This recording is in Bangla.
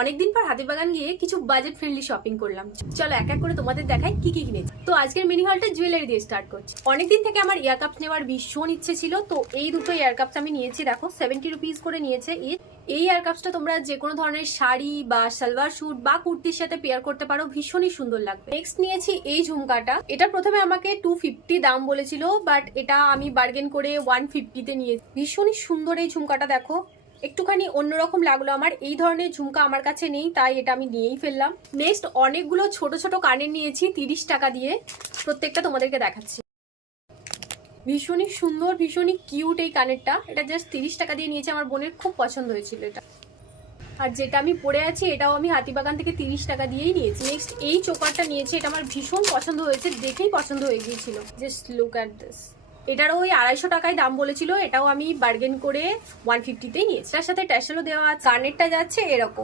অনেকদিন পর হাতিবাগান গিয়ে কিছু বাজেট ফ্রেন্ডলি শপিং করলাম। চলো এক এক করে তোমাদের দেখাই কি কি কিনেছি। তো আজকের মিনি হলটা জুয়েলারি দিয়ে স্টার্ট করছি। অনেকদিন থেকে আমার ইয়ার কাপস নেওয়ার ভীষণ ইচ্ছে ছিল, তো এই দুটো ইয়ার কাপস আমি নিয়েছি। দেখো 70 রুপিস করে নিয়েছে। এই ইয়ার কাপসটা তোমরা যে কোনো ধরনের শাড়ি বা সালোয়ার স্যুট বা কুর্তির সাথে পেয়ার করতে পারো, ভীষণই সুন্দর লাগবে। নেক্সট নিয়েছি এই ঝুমকাটা। এটা প্রথমে আমাকে 250 দাম বলেছিল, বাট এটা আমি বার্গেন করে 150-তে নিয়েছি। ভীষণই সুন্দর এই ঝুমকাটা, দেখো একটুখানি অন্যরকম লাগলো আমার। এই ধরনের ঝুমকা আমার কাছে নেই, তাই এটা আমি নিয়েই ফেললাম। নেক্সট অনেকগুলো ছোট ছোট কানের নিয়েছি 30 টাকা দিয়ে। প্রত্যেকটা তোমাদেরকে দেখাচ্ছি। ভীষণই সুন্দর, ভীষণই কিউট এই কানেরটা। এটা জাস্ট 30 টাকা দিয়ে নিয়েছি। আমার বোনের খুব পছন্দ হয়েছিল এটা। আর যেটা আমি পরে আছি এটাও আমি হাতিবাগান থেকে 30 টাকা দিয়েই নিয়েছি। নেক্সট এই চোকারটা নিয়েছি। এটা আমার ভীষণ পছন্দ হয়েছে, দেখেই পছন্দ হয়ে গিয়েছিল। Just look at this. এটারও ওই 250 টাকায় দাম বলেছিল, এটাও আমি বার্গেন করে 150-তেই নিয়েছি। তার সাথে ট্যাসেলও দেওয়া আছে। কানেরটা যাচ্ছে এরকম।